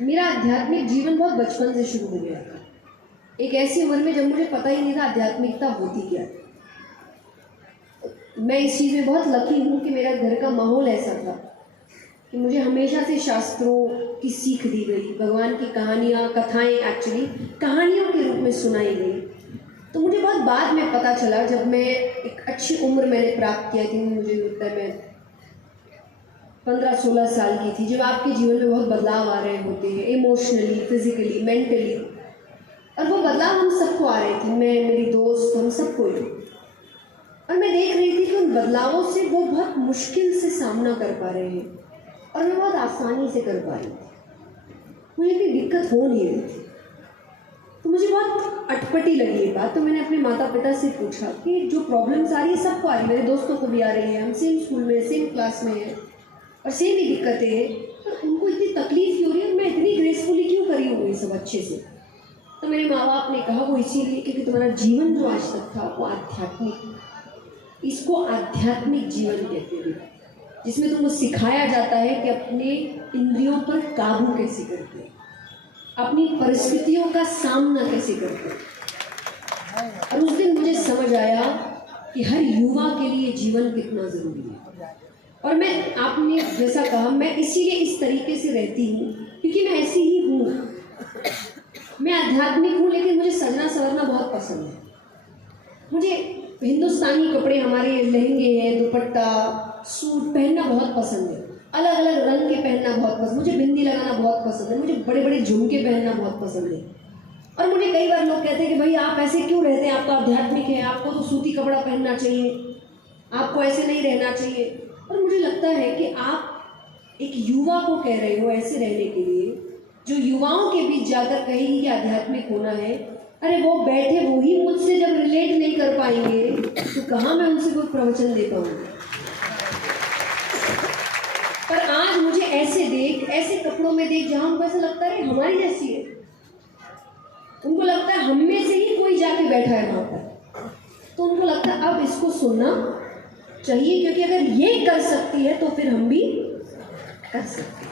मेरा आध्यात्मिक जीवन बहुत बचपन से शुरू हो गया था। एक ऐसी उम्र में जब मुझे पता ही नहीं था आध्यात्मिकता होती क्या है। मैं इस चीज़ में बहुत लकी हूँ कि मेरा घर का माहौल ऐसा था कि मुझे हमेशा से शास्त्रों की सीख दी गई, भगवान की कहानियाँ, कथाएं एक्चुअली कहानियों के रूप में सुनाई गई। तो मुझे बहुत बाद में पता चला, जब मैं एक अच्छी उम्र मैंने प्राप्त किया थी, मुझे लगता है मैं 15-16 साल की थी, जब आपके जीवन में बहुत बदलाव आ रहे होते हैं, इमोशनली, फिजिकली, मेंटली, और वो बदलाव हम सबको आ रहे थे, मैं, मेरी दोस्त, हम सबको ही। और मैं देख रही थी कि उन बदलावों से वो बहुत मुश्किल से सामना कर पा रहे हैं और मैं बहुत आसानी से कर पा रही थी, मुझे कोई दिक्कत हो नहीं रही थी। तो मुझे बहुत अटपटी लगी ये बात। तो मैंने अपने माता पिता से पूछा कि जो प्रॉब्लम्स आ रही है सबको आ रही है, मेरे दोस्तों को भी आ रही है, हम सेम स्कूल में, सेम क्लास में हैं और सेम ही दिक्कतें हैं, पर उनको इतनी तकलीफ क्यों हो रही है, मैं इतनी ग्रेसफुली क्यों करी हूँ ये सब अच्छे से। तो मेरे माँ बाप ने कहा वो इसीलिए क्योंकि तुम्हारा जीवन जो आज तक था वो आध्यात्मिक, इसको आध्यात्मिक जीवन कहते हैं, जिसमें तुमको सिखाया जाता है कि अपने इंद्रियों पर काबू कैसे करते हैं, अपनी परिस्थितियों का सामना कैसे करते हैं। और उस दिन मुझे समझ आया कि हर युवा के लिए जीवन कितना ज़रूरी है। और मैं, आपने जैसा कहा, मैं इसीलिए इस तरीके से रहती हूँ क्योंकि मैं ऐसी ही हूँ। मैं आध्यात्मिक हूँ लेकिन मुझे सजना संवरना बहुत पसंद है। मुझे हिंदुस्तानी कपड़े, हमारे लहंगे हैं, दुपट्टा, सूट पहनना बहुत पसंद है, अलग अलग रंग के पहनना बहुत पसंद, मुझे बिंदी लगाना बहुत पसंद है, मुझे बड़े बड़े झुमके पहनना बहुत पसंद है। और मुझे कई बार लोग कहते हैं कि भाई आप ऐसे क्यों रहते हैं, आप तो आध्यात्मिक है, आपको तो सूती कपड़ा पहनना चाहिए, आपको ऐसे नहीं रहना चाहिए। और मुझे लगता है कि आप एक युवा को कह रहे हो ऐसे रहने के लिए, जो युवाओं के बीच जाकर कहेगी कि आध्यात्मिक होना है, अरे वो बैठे वो ही मुझसे जब रिलेट नहीं कर पाएंगे तो कहाँ मैं उनसे कोई प्रवचन दे पाऊंगी। पर आज मुझे ऐसे देख, ऐसे कपड़ों में देख जहाँ उनको ऐसा लगता है हमारी जैसी है, उनको लगता है हम में से ही कोई जाके बैठा है वहाँ पर, तो उनको लगता है अब इसको सुनना चाहिए, क्योंकि अगर ये कर सकती है तो फिर हम भी कर सकते हैं।